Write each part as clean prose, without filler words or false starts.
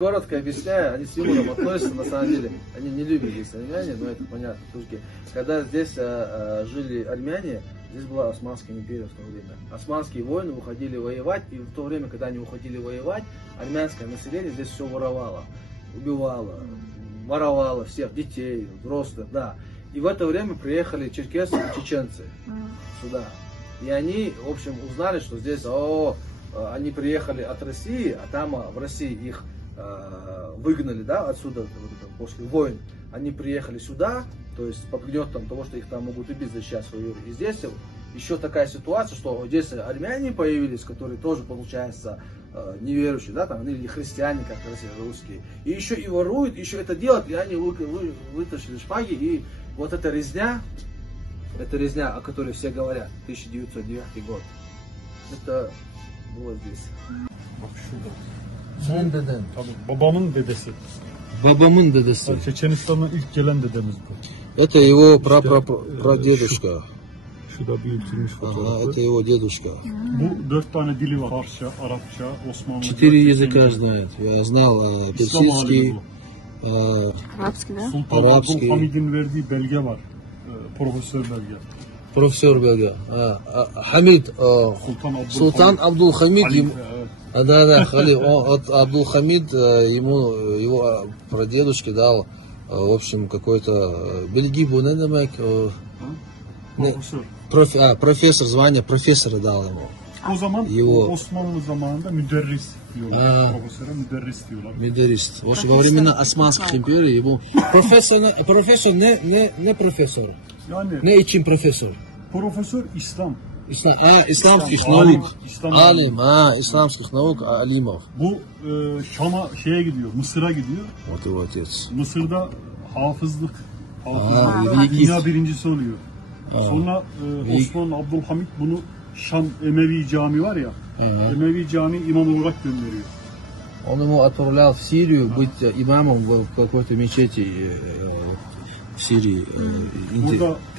Коротко объясняю, они с юмором относятся, на самом деле, они не любят здесь армяне, но это понятно, турки. Когда здесь жили армяне, здесь была Османская империя в то время. Османские воины уходили воевать, и в то время, когда они уходили воевать, армянское население здесь все воровало, убивало, воровало всех, детей, взрослых, да. И в это время приехали черкесы и чеченцы сюда. И они, в общем, узнали, что здесь, они приехали от России, а там в России их выгнали, да, отсюда после войн. Они приехали сюда, то есть под гнетом того, что их там могут убить за сейчас. И здесь еще такая ситуация, что здесь армяне появились, которые тоже, получается, неверующие, да, там, или христиане, как русские. И еще и воруют, еще это делают, и они вытащили шпаги, и вот эта резня, о которой все говорят, 1909 gод, это было здесь. Senin deden. Tabii, babamın dedesi. Babamın dedesi. Çeçenistan'dan ilk gelen dedemiz bu. Это его прадедушка. Şu da büyütülmüş fotoğrafı. Это его дедушка. Bu 4 tane dili var. Farsça, Arapça, Osmanlıca. 4 языка знает. Я знал персидский, Arapski de. Sultan Abdülhamid'in verdiği belge var. Profesör belge. профессор Бега. Хамид, Султан Абдул-Хамид. Да, Халид. Абдул-Хамид его прадедушке дал, в общем, какой-то Бельги Буненемек. Профессор, звание профессора дал ему. O zaman его... Osmanlı zamanında müderris diyorlar. Profesöre müderris diyorlar. Müderris. Во времена Османских империй его профессор не профессор. Yani ne için профессор? Profesör İslam. İslamских наук. Alim. İslamских наук Alimov. Bu Şam'a gidiyor, Mısır'a gidiyor. Вот его отец. Mısır'da hafızlık великий. dünya birincisi oluyor. Sonra Osman Abdülhamid bunu Şam Emevi Cami var ya, Emevi Cami imam olarak gönderiyor. Он ему отправлял в Сирию быть имамом в какой-то мечети в Сирии,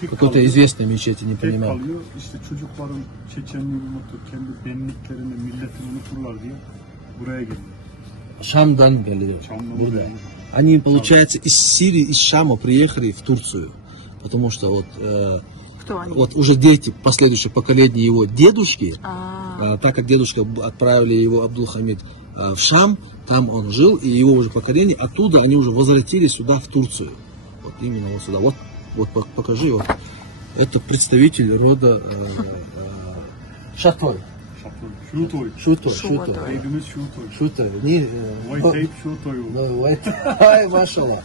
какой-то известной мечети, не понимал. Kalıyor. İşte çocukların Çeçenliğini unutup kendi benliklerini, milletini unuturlar diye buraya geliyor. Шамдан говорили. Они, получается, из Сирии, из Шама приехали в Турцию, потому что вот уже дети, последующее поколение его дедушки, так как дедушка отправили его Абдул-Хамид в Шам, там он жил, и его уже поколение, оттуда они уже возвратились сюда, в Турцию. Вот именно вот сюда. Вот покажи, вот. Это представитель рода Шатой. Şutoy. Шутой. Beygimiz Şutoy. Шутой. White tape Şutoy. Ай, машалла.